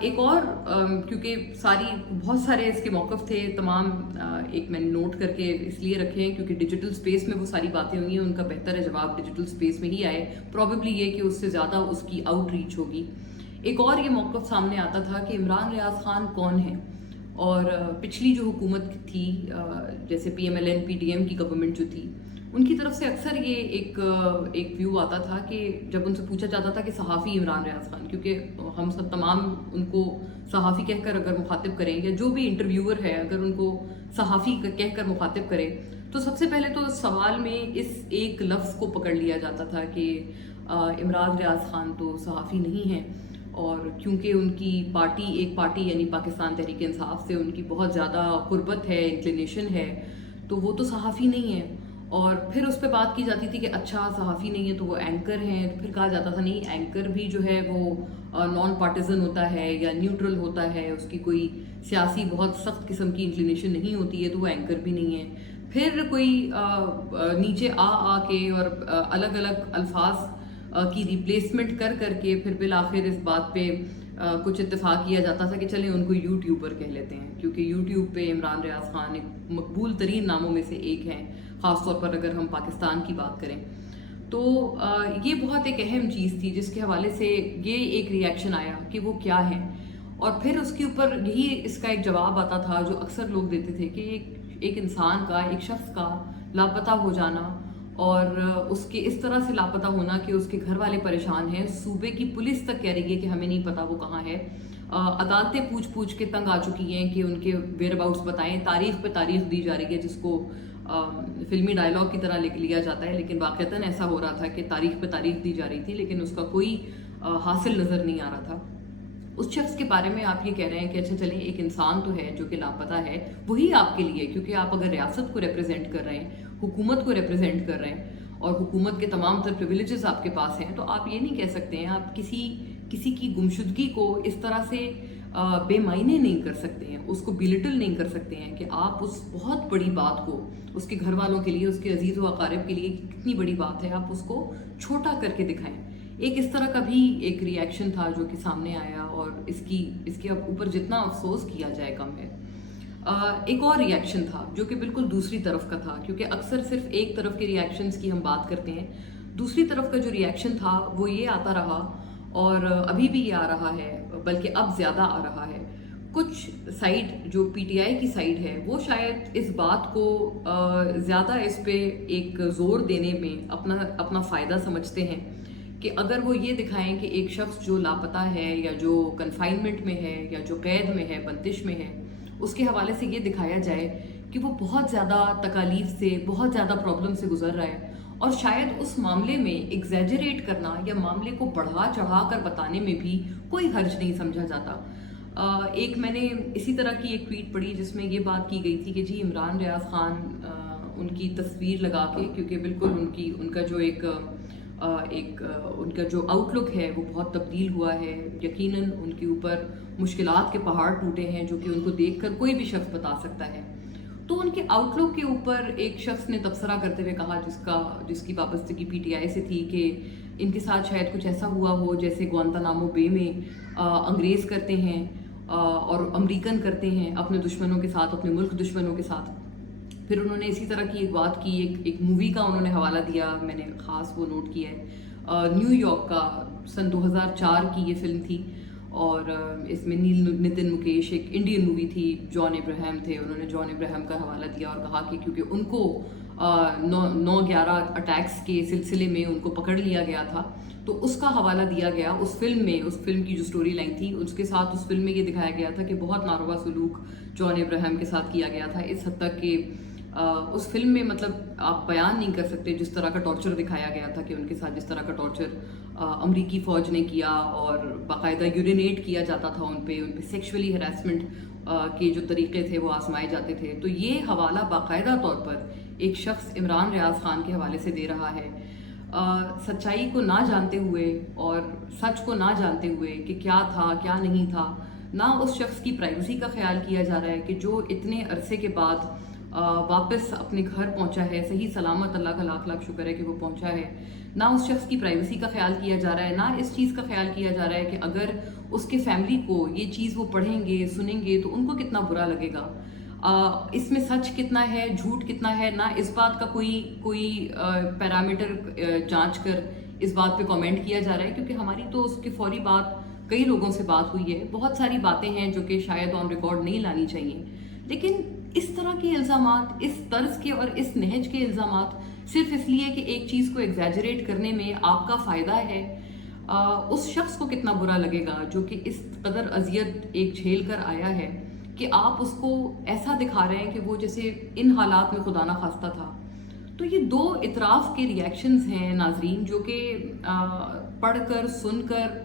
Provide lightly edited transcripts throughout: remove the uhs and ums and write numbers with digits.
ایک اور کیونکہ بہت سارے اس کے موقف تھے تمام، ایک میں نے نوٹ کر کے اس لیے رکھے ہیں کیونکہ ڈیجیٹل سپیس میں وہ ساری باتیں ہوئی ہیں، ان کا بہتر ہے جواب ڈیجیٹل سپیس میں ہی آئے، پروبیبلی یہ کہ اس سے زیادہ اس کی آؤٹ ریچ ہوگی۔ ایک اور یہ موقف سامنے آتا تھا کہ عمران ریاض خان کون ہیں، اور پچھلی جو حکومت تھی جیسے PMLN PDM کی گورنمنٹ جو تھی، ان کی طرف سے اکثر یہ ایک ویو آتا تھا کہ جب ان سے پوچھا جاتا تھا کہ صحافی عمران ریاض خان، کیونکہ ہم سب تمام ان کو صحافی کہہ کر اگر مخاطب کریں، یا جو بھی انٹرویور ہے اگر ان کو صحافی کہہ کر مخاطب کرے، تو سب سے پہلے تو سوال میں اس ایک لفظ کو پکڑ لیا جاتا تھا کہ عمران ریاض خان تو صحافی نہیں ہیں، اور کیونکہ ان کی ایک پارٹی یعنی پاکستان تحریک انصاف سے ان کی بہت زیادہ قربت ہے، انکلینیشن ہے، تو وہ تو صحافی نہیں ہیں۔ اور پھر اس پہ بات کی جاتی تھی کہ اچھا صحافی نہیں ہے تو وہ اینکر ہیں، پھر کہا جاتا تھا نہیں، اینکر بھی جو ہے وہ نان پارٹیزن ہوتا ہے یا نیوٹرل ہوتا ہے، اس کی کوئی سیاسی بہت سخت قسم کی انکلینیشن نہیں ہوتی ہے، تو وہ اینکر بھی نہیں ہے۔ پھر کوئی نیچے آ کے اور الگ الگ الفاظ کی ریپلیسمنٹ کر کے پھر بالآخر اس بات پہ کچھ اتفاق کیا جاتا تھا کہ چلیں ان کو یوٹیوبر کہہ لیتے ہیں، کیونکہ یوٹیوب پہ عمران ریاض خان ایک مقبول ترین ناموں میں سے ایک ہیں، خاص طور پر اگر ہم پاکستان کی بات کریں تو یہ بہت ایک اہم چیز تھی جس کے حوالے سے یہ ایک ری ایکشن آیا کہ وہ کیا ہیں، اور پھر اس کے اوپر یہی اس کا ایک جواب آتا تھا جو اکثر لوگ دیتے تھے کہ ایک انسان کا، ایک شخص کا لاپتہ ہو جانا، اور اس کے اس طرح سے لاپتہ ہونا کہ اس کے گھر والے پریشان ہیں، صوبے کی پولیس تک کہہ رہی ہے کہ ہمیں نہیں پتہ وہ کہاں ہے، عدالتیں پوچھ کے تنگ آ چکی ہیں کہ ان کے ویئر اباؤٹس بتائیں، تاریخ پہ تاریخ دی جا رہی ہے جس کو فلمی ڈائلاگ کی طرح لکھ لیا جاتا ہے، لیکن واقعتاً ایسا ہو رہا تھا کہ تاریخ پہ تاریخ دی جا رہی تھی لیکن اس کا کوئی حاصل نظر نہیں آ رہا تھا۔ اس شخص کے بارے میں آپ یہ کہہ رہے ہیں کہ اچھا چلیں ایک انسان تو ہے جو کہ لاپتہ ہے، وہی آپ کے لیے، کیونکہ آپ اگر ریاست کو ریپرزینٹ کر رہے ہیں، حکومت کو ریپرزینٹ کر رہے ہیں اور حکومت کے تمام تر پریویلیجز آپ کے پاس ہیں، تو آپ یہ نہیں کہہ سکتے ہیں، آپ کسی کی گمشدگی کو اس طرح سے بے معنی نہیں کر سکتے ہیں، اس کو بیلٹل نہیں کر سکتے ہیں کہ آپ اس بہت بڑی بات کو، اس کے گھر والوں کے لیے، اس کے عزیز و اقارب کے لیے کتنی بڑی بات ہے، آپ اس کو چھوٹا کر کے دکھائیں۔ ایک اس طرح کا بھی ایک ری ایکشن تھا جو کہ سامنے آیا، اور اس کے اوپر جتنا افسوس کیا جائے کم ہے۔ ایک اور ری ایکشن تھا جو کہ بالکل دوسری طرف کا تھا، کیونکہ اکثر صرف ایک طرف کے ری ایکشنز کی ہم بات کرتے ہیں، دوسری طرف کا جو ری ایکشن تھا وہ یہ آتا رہا، اور ابھی بھی یہ آ رہا ہے، بلکہ اب زیادہ آ رہا ہے۔ کچھ سائڈ جو PTI کی سائڈ ہے وہ شاید اس بات کو زیادہ اس پہ ایک زور دینے میں اپنا فائدہ سمجھتے ہیں کہ اگر وہ یہ دکھائیں کہ ایک شخص جو لاپتہ ہے یا جو کنفائنمنٹ میں ہے یا جو قید میں ہے، بندش میں ہے، اس کے حوالے سے یہ دکھایا جائے کہ وہ بہت زیادہ تکالیف سے، بہت زیادہ پرابلم سے گزر رہا ہے، اور شاید اس معاملے میں ایگزیجریٹ کرنا یا معاملے کو بڑھا چڑھا کر بتانے میں بھی کوئی حرج نہیں سمجھا جاتا۔ ایک میں نے اسی طرح کی ایک ٹویٹ پڑھی جس میں یہ بات کی گئی تھی کہ جی عمران ریاض خان ان کی تصویر لگا کے، کیونکہ بالکل ان کا جو ان کا جو آؤٹ لک ہے وہ بہت تبدیل ہوا ہے، یقیناً ان کے اوپر مشکلات کے پہاڑ ٹوٹے ہیں جو کہ ان کو دیکھ کر کوئی بھی شخص بتا سکتا ہے۔ تو ان کے آؤٹ لک کے اوپر ایک شخص نے تبصرہ کرتے ہوئے کہا جس کی وابستگی PTI سے تھی کہ ان کے ساتھ شاید کچھ ایسا ہوا ہو جیسے گوانتانامو بے میں انگریز کرتے ہیں اور امریکن کرتے ہیں اپنے دشمنوں کے ساتھ، اپنے ملک دشمنوں کے ساتھ۔ پھر انہوں نے اسی طرح کی ایک بات کی، ایک مووی کا انہوں نے حوالہ دیا، میں نے خاص وہ نوٹ کیا ہے، نیو یارک کا سن 2004 کی یہ فلم تھی، اور اس میں نتن مکیش، ایک انڈین مووی تھی، جان ابراہیم تھے، انہوں نے جان ابراہیم کا حوالہ دیا اور کہا کہ کیونکہ ان کو 9/11 اٹیکس کے سلسلے میں ان کو پکڑ لیا گیا تھا، تو اس کا حوالہ دیا گیا اس فلم کی جو سٹوری لائن تھی اس کے ساتھ۔ اس فلم میں یہ دکھایا گیا تھا کہ بہت ناروا سلوک جان ابراہیم کے ساتھ کیا گیا تھا، اس حد تک کہ اس فلم میں مطلب آپ بیان نہیں کر سکتے جس طرح کا ٹارچر دکھایا گیا تھا کہ ان کے ساتھ جس طرح کا ٹارچر امریکی فوج نے کیا، اور باقاعدہ یورینیٹ کیا جاتا تھا ان پہ سیکشولی ہراسمنٹ کے جو طریقے تھے وہ آزمائے جاتے تھے۔ تو یہ حوالہ باقاعدہ طور پر ایک شخص عمران ریاض خان کے حوالے سے دے رہا ہے، سچائی کو نہ جانتے ہوئے اور سچ کو نہ جانتے ہوئے کہ کیا تھا کیا نہیں تھا، نہ اس شخص کی پرائیویسی کا خیال کیا جا رہا ہے کہ جو اتنے عرصے کے بعد واپس اپنے گھر پہنچا ہے، صحیح سلامت، اللہ کا لاکھ لاکھ شکر ہے کہ وہ پہنچا ہے، نہ اس شخص کی پرائیویسی کا خیال کیا جا رہا ہے، نہ اس چیز کا خیال کیا جا رہا ہے کہ اگر اس کے فیملی کو یہ چیز وہ پڑھیں گے سنیں گے تو ان کو کتنا برا لگے گا، اس میں سچ کتنا ہے جھوٹ کتنا ہے، نہ اس بات کا کوئی پیرامیٹر جانچ کر اس بات پہ کامنٹ کیا جا رہا ہے، کیونکہ ہماری تو اس کی فوری بات کئی لوگوں سے بات ہوئی ہے، بہت ساری باتیں ہیں جو کہ شاید آن ریکارڈ نہیں لانی چاہیے، لیکن اس طرح کے الزامات، اس طرز کے اور اس نہج کے الزامات صرف اس لیے کہ ایک چیز کو ایگزیجریٹ کرنے میں آپ کا فائدہ ہے، اس شخص کو کتنا برا لگے گا جو کہ اس قدر اذیت ایک جھیل کر آیا ہے کہ آپ اس کو ایسا دکھا رہے ہیں کہ وہ جیسے ان حالات میں خدا نہ خواستہ تھا۔ تو یہ دو اطراف کے ریاکشنز ہیں ناظرین، جو کہ پڑھ کر سن کر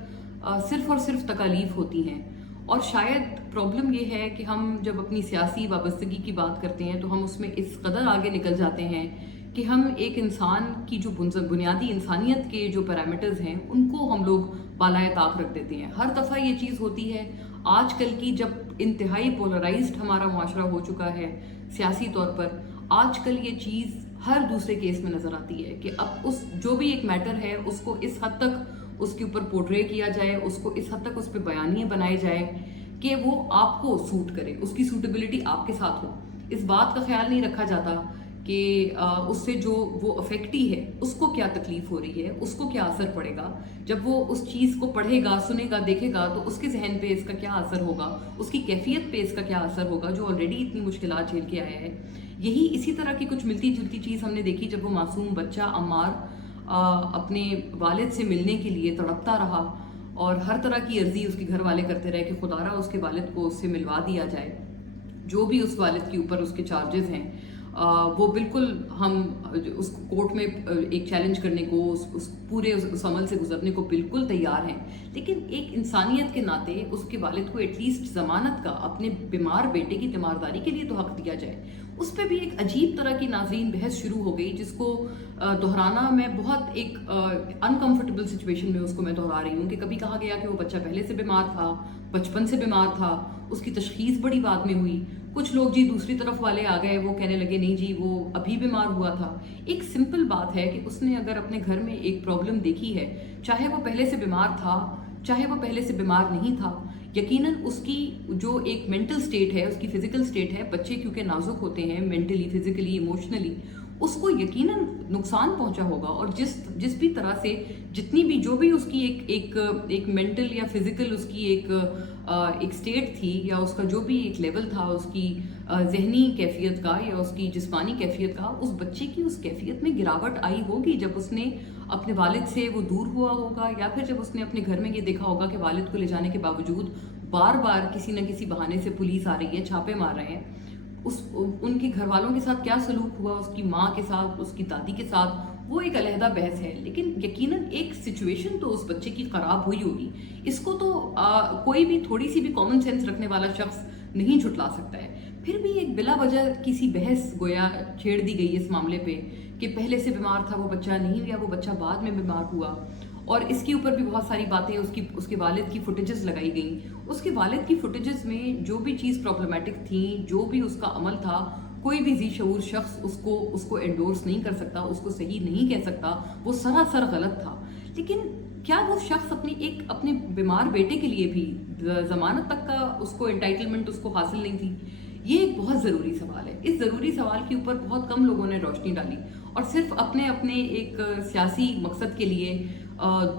صرف اور صرف تکالیف ہوتی ہیں، اور شاید پرابلم یہ ہے کہ ہم جب اپنی سیاسی وابستگی کی بات کرتے ہیں تو ہم اس میں اس قدر آگے نکل جاتے ہیں کہ ہم ایک انسان کی جو بنیادی انسانیت کے جو پیرامیٹرز ہیں ان کو ہم لوگ بالائے طاق رکھ دیتے ہیں۔ ہر دفعہ یہ چیز ہوتی ہے آج کل کی، جب انتہائی پولرائزڈ ہمارا معاشرہ ہو چکا ہے سیاسی طور پر، آج کل یہ چیز ہر دوسرے کیس میں نظر آتی ہے کہ اب اس جو بھی ایک میٹر ہے اس کو اس حد تک اس کے اوپر پورٹرے کیا جائے، اس کو اس حد تک اس پہ بیانیے بنائے جائے کہ وہ آپ کو سوٹ کرے، اس کی سوٹیبلٹی آپ کے ساتھ ہو۔ اس بات کا خیال نہیں رکھا جاتا کہ اس سے جو وہ افیکٹی ہے اس کو کیا تکلیف ہو رہی ہے، اس کو کیا اثر پڑے گا جب وہ اس چیز کو پڑھے گا، سنے گا، دیکھے گا، تو اس کے ذہن پہ اس کا کیا اثر ہوگا، اس کی کیفیت پہ اس کا کیا اثر ہوگا جو آلریڈی اتنی مشکلات جھیل کے آیا ہے۔ یہی اسی طرح کی کچھ ملتی جلتی چیز ہم نے دیکھی جب وہ معصوم بچہ عمار اپنے والد سے ملنے کے لیے تڑپتا رہا اور ہر طرح کی عرضی اس کے گھر والے کرتے رہے کہ خدا را اس کے والد کو اس سے ملوا دیا جائے، جو بھی اس والد کے اوپر اس کے چارجز ہیں وہ بالکل ہم اس کو کورٹ میں ایک چیلنج کرنے کو، اس پورے اس عمل سے گزرنے کو بالکل تیار ہیں، لیکن ایک انسانیت کے ناطے اس کے والد کو ایٹ لیسٹ ضمانت کا اپنے بیمار بیٹے کی تیمارداری کے لیے تو حق دیا جائے۔ اس پہ بھی ایک عجیب طرح کی ناظرین بحث شروع ہو گئی، جس کو دہرانا میں بہت ایک انکمفرٹیبل سچویشن میں اس کو میں دہرا رہی ہوں کہ کبھی کہا گیا کہ وہ بچہ پہلے سے بیمار تھا، بچپن سے بیمار تھا، اس کی تشخیص بڑی بعد میں ہوئی، کچھ لوگ جی دوسری طرف والے آ گئے، وہ کہنے لگے نہیں جی وہ ابھی بیمار ہوا تھا۔ ایک سمپل بات ہے کہ اس نے اگر اپنے گھر میں ایک پرابلم دیکھی ہے، چاہے وہ پہلے سے بیمار تھا چاہے وہ پہلے سے بیمار نہیں تھا، یقیناً اس کی جو ایک مینٹل سٹیٹ ہے، اس کی فزیکل سٹیٹ ہے، بچے کیونکہ نازک ہوتے ہیں مینٹلی، فزیکلی، ایموشنلی، اس کو یقیناً نقصان پہنچا ہوگا، اور جس بھی طرح سے جتنی بھی جو بھی اس کی ایک مینٹل یا فزیکل اس کی ایک سٹیٹ تھی، یا اس کا جو بھی ایک لیول تھا اس کی ذہنی کیفیت کا یا اس کی جسمانی کیفیت کا، اس بچے کی اس کیفیت میں گراوٹ آئی ہوگی جب اس نے اپنے والد سے وہ دور ہوا ہوگا، یا پھر جب اس نے اپنے گھر میں یہ دیکھا ہوگا کہ والد کو لے جانے کے باوجود بار بار کسی نہ کسی بہانے سے پولیس آ رہی ہے، چھاپے مار رہے ہیں۔ ان کے گھر والوں کے ساتھ کیا سلوک ہوا، اس کی ماں کے ساتھ، اس کی دادی کے ساتھ، وہ ایک علیحدہ بحث ہے، لیکن یقیناً ایک سچویشن تو اس بچے کی خراب ہوئی ہوگی، اس کو تو کوئی بھی تھوڑی سی بھی کامن سینس رکھنے والا شخص نہیں جھٹلا سکتا ہے۔ پھر بھی ایک بلا وجہ کسی بحث گویا چھیڑ دی گئی اس معاملے پہ کہ پہلے سے بیمار تھا وہ بچہ، نہیں یا وہ بچہ بعد میں بیمار ہوا، اور اس کے اوپر بھی بہت ساری باتیں اس کے والد کی فوٹیجز لگائی گئیں۔ اس کے والد کی فوٹیجز میں جو بھی چیز پرابلمٹک تھیں، جو بھی اس کا عمل تھا، کوئی بھی ذی شعور شخص اس کو انڈورس نہیں کر سکتا، اس کو صحیح نہیں کہہ سکتا، وہ سراسر غلط تھا۔ لیکن کیا وہ شخص اپنے بیمار بیٹے کے لیے بھی ضمانت تک کا اس کو انٹائٹلمنٹ اس کو حاصل نہیں تھی؟ یہ ایک بہت ضروری سوال ہے۔ اس ضروری سوال کے اوپر بہت کم لوگوں نے روشنی ڈالی، اور صرف اپنے ایک سیاسی مقصد کے لیے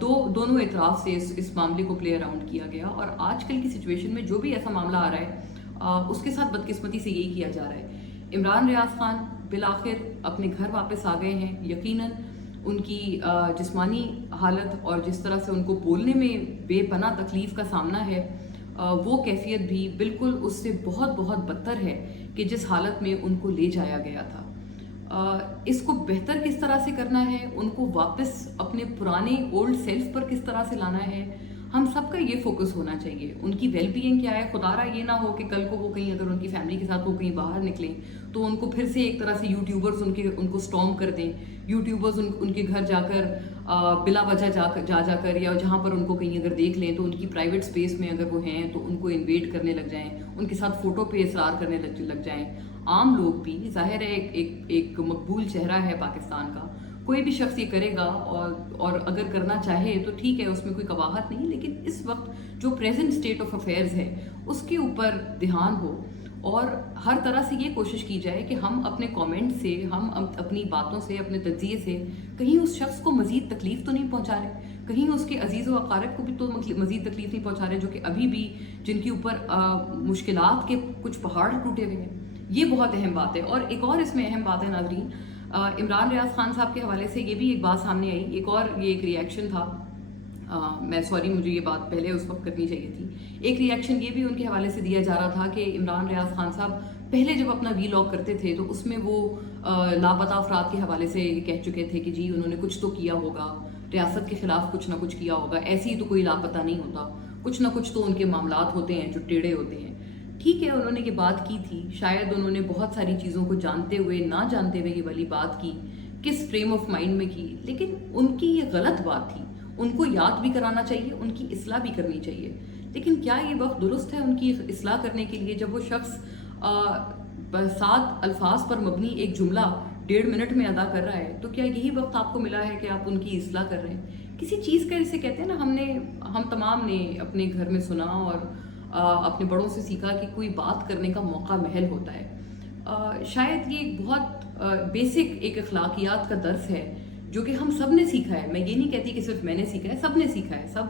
دونوں اطراف سے اس معاملے کو پلے اراؤنڈ کیا گیا، اور آج کل کی سچویشن میں جو بھی ایسا معاملہ آ رہا ہے اس کے ساتھ بدقسمتی سے یہی کیا جا رہا ہے۔ عمران ریاض خان بالآخر اپنے گھر واپس آ گئے ہیں، یقیناً ان کی جسمانی حالت اور جس طرح سے ان کو بولنے میں بے پناہ تکلیف کا سامنا ہے، وہ کیفیت بھی بالکل اس سے بہت بہت بدتر ہے کہ جس حالت میں ان کو لے جایا گیا تھا۔ اس کو بہتر کس طرح سے کرنا ہے، ان کو واپس اپنے پرانے اولڈ سیلف پر کس طرح سے لانا ہے، ہم سب کا یہ فوکس ہونا چاہیے۔ ان کی ویل بینگ کیا ہے، خدا را یہ نہ ہو کہ کل کو وہ کہیں اگر ان کی فیملی کے ساتھ وہ کہیں باہر نکلیں تو ان کو پھر سے ایک طرح سے یوٹیوبرز ان کو سٹارم کر دیں، یوٹیوبرز ان کے گھر جا کر بلا وجہ جا کر یا جہاں پر ان کو کہیں اگر دیکھ لیں تو ان کی پرائیویٹ سپیس میں اگر وہ ہیں تو ان کو انویٹ کرنے لگ جائیں، ان کے ساتھ فوٹو پہ اصرار کرنے لگ جائیں۔ عام لوگ بھی، ظاہر ہے ایک مقبول چہرہ ہے پاکستان کا، کوئی بھی شخص یہ کرے گا اور اگر کرنا چاہے تو ٹھیک ہے، اس میں کوئی قباحت نہیں، لیکن اس وقت جو پریزنٹ اسٹیٹ آف افیئرز ہے اس کے اوپر دھیان ہو اور ہر طرح سے یہ کوشش کی جائے کہ ہم اپنے کامنٹ سے، ہم اپنی باتوں سے، اپنے تجزیے سے کہیں اس شخص کو مزید تکلیف تو نہیں پہنچا رہے، کہیں اس کے عزیز و اقارب کو بھی تو مزید تکلیف نہیں پہنچا رہے، جو کہ ابھی بھی جن کے اوپر مشکلات کے کچھ پہاڑ ٹوٹے ہوئے ہیں۔ یہ بہت اہم بات ہے۔ اور ایک اور اس میں اہم بات ہے ناظرین، عمران ریاض خان صاحب کے حوالے سے یہ بھی ایک بات سامنے آئی، ایک ریئیکشن تھا، میں سوری مجھے یہ بات پہلے اس وقت کرنی چاہیے تھی، ایک ریئیکشن یہ بھی ان کے حوالے سے دیا جا رہا تھا کہ عمران ریاض خان صاحب پہلے جب اپنا وی لاگ کرتے تھے تو اس میں وہ لاپتہ افراد کے حوالے سے کہہ چکے تھے کہ جی انہوں نے کچھ تو کیا ہوگا، ریاست کے خلاف کچھ نہ کچھ کیا ہوگا، ایسے ہی تو کوئی لاپتہ نہیں ہوتا، کچھ نہ کچھ تو ان کے معاملات ہوتے ہیں جو ٹیڑھے ہوتے ہیں۔ ٹھیک ہے، انہوں نے یہ بات کی تھی، شاید انہوں نے بہت ساری چیزوں کو جانتے ہوئے نہ جانتے ہوئے یہ والی بات کی، کس فریم آف مائنڈ میں کی، لیکن ان کی یہ غلط بات تھی، ان کو یاد بھی کرانا چاہیے، ان کی اصلاح بھی کرنی چاہیے۔ لیکن کیا یہ وقت درست ہے ان کی اصلاح کرنے کے لیے جب وہ شخص 7 الفاظ پر مبنی ایک جملہ 1.5 منٹ میں ادا کر رہا ہے؟ تو کیا یہی وقت آپ کو ملا ہے کہ آپ ان کی اصلاح کر رہے ہیں؟ کسی چیز کا جسے کہتے ہیں نا، ہم تمام نے اپنے گھر میں سنا اور اپنے بڑوں سے سیکھا کہ کوئی بات کرنے کا موقع محل ہوتا ہے۔ شاید یہ ایک بہت بیسک ایک اخلاقیات کا درس ہے جو کہ ہم سب نے سیکھا ہے، میں یہ نہیں کہتی کہ صرف میں نے سیکھا ہے، سب نے سیکھا ہے، سب،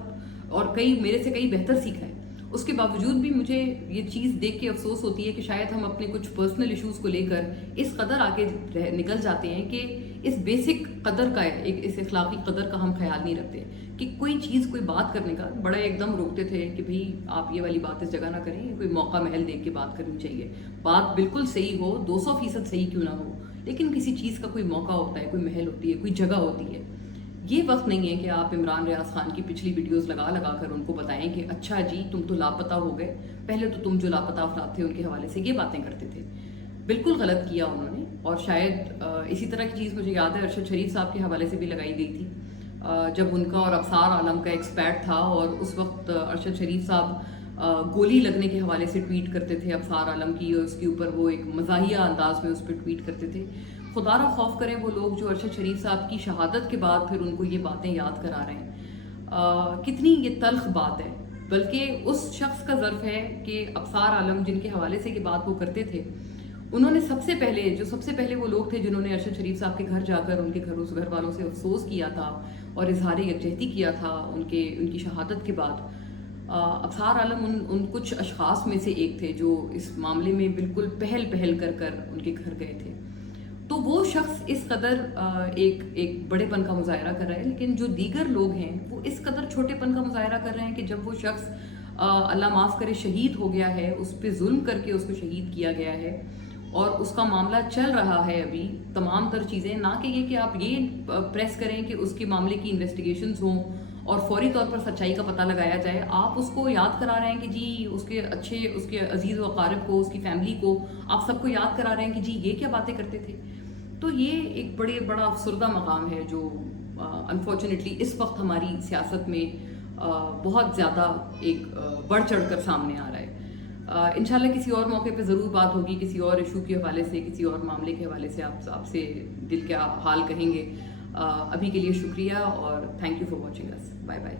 اور میرے سے کئی بہتر سیکھا ہے۔ اس کے باوجود بھی مجھے یہ چیز دیکھ کے افسوس ہوتی ہے کہ شاید ہم اپنے کچھ پرسنل ایشوز کو لے کر اس قدر آگے نکل جاتے ہیں کہ اس بیسک قدر کا، اس اخلاقی قدر کا ہم خیال نہیں رکھتے کہ کوئی چیز، کوئی بات کرنے کا بڑا ایک دم روکتے تھے کہ بھئی آپ یہ والی بات اس جگہ نہ کریں، کوئی موقع محل دیکھ کے بات کرنی چاہیے، بات بالکل صحیح ہو، 200% صحیح کیوں نہ ہو، لیکن کسی چیز کا کوئی موقع ہوتا ہے، کوئی محل ہوتی ہے، کوئی جگہ ہوتی ہے۔ یہ وقت نہیں ہے کہ آپ عمران ریاض خان کی پچھلی ویڈیوز لگا کر ان کو بتائیں کہ اچھا جی تم تو لاپتہ ہو گئے، پہلے تو تم جو لاپتہ افراد تھے ان کے حوالے سے یہ باتیں کرتے تھے۔ بالکل غلط کیا انہوں نے، اور شاید اسی طرح کی چیز مجھے یاد ہے ارشد شریف صاحب کے حوالے سے بھی لگائی گئی تھی، جب ان کا اور ابصار عالم کا ایک اسپیٹ تھا، اور اس وقت ارشد شریف صاحب گولی لگنے کے حوالے سے ٹویٹ کرتے تھے ابصار عالم کی، اور اس کے اوپر وہ ایک مزاحیہ انداز میں اس پہ ٹویٹ کرتے تھے۔ خدا را خوف کریں وہ لوگ جو ارشد شریف صاحب کی شہادت کے بعد پھر ان کو یہ باتیں یاد کرا رہے ہیں۔ کتنی یہ تلخ بات ہے، بلکہ اس شخص کا ظرف ہے کہ ابصار عالم جن کے حوالے سے یہ بات وہ کرتے تھے، انہوں نے سب سے پہلے وہ لوگ تھے جنہوں نے ارشد شریف صاحب کے گھر جا کر ان کے گھر والوں سے افسوس کیا تھا اور اظہار یکجہتی کیا تھا ان کی شہادت کے بعد۔ ابصار عالم ان کچھ اشخاص میں سے ایک تھے جو اس معاملے میں بالکل پہل کر ان کے گھر گئے تھے۔ تو وہ شخص اس قدر ایک بڑے پن کا مظاہرہ کر رہا ہے، لیکن جو دیگر لوگ ہیں وہ اس قدر چھوٹے پن کا مظاہرہ کر رہے ہیں کہ جب وہ شخص اللہ معاف کرے شہید ہو گیا ہے، اس پہ ظلم کر کے اس کو شہید کیا گیا ہے اور اس کا معاملہ چل رہا ہے ابھی، تمام تر چیزیں، نہ کہ یہ کہ آپ یہ پریس کریں کہ اس کے معاملے کی انویسٹیگیشنز ہوں اور فوری طور پر سچائی کا پتہ لگایا جائے، آپ اس کو یاد کرا رہے ہیں کہ جی اس کے عزیز و اقارب کو، اس کی فیملی کو آپ سب کو یاد کرا رہے ہیں کہ جی یہ کیا باتیں کرتے تھے۔ تو یہ ایک بڑا افسردہ مقام ہے جو انفارچونیٹلی اس وقت ہماری سیاست میں بہت زیادہ ایک بڑھ چڑھ کر سامنے آ رہا ہے۔ انشاءاللہ کسی اور موقع پہ ضرور بات ہوگی، کسی اور ایشو کے حوالے سے، کسی اور معاملے کے حوالے سے آپ سے دل کا حال کہیں گے۔ ابھی کے لیے شکریہ اور تھینک یو فار واچنگ اس، بائے بائے۔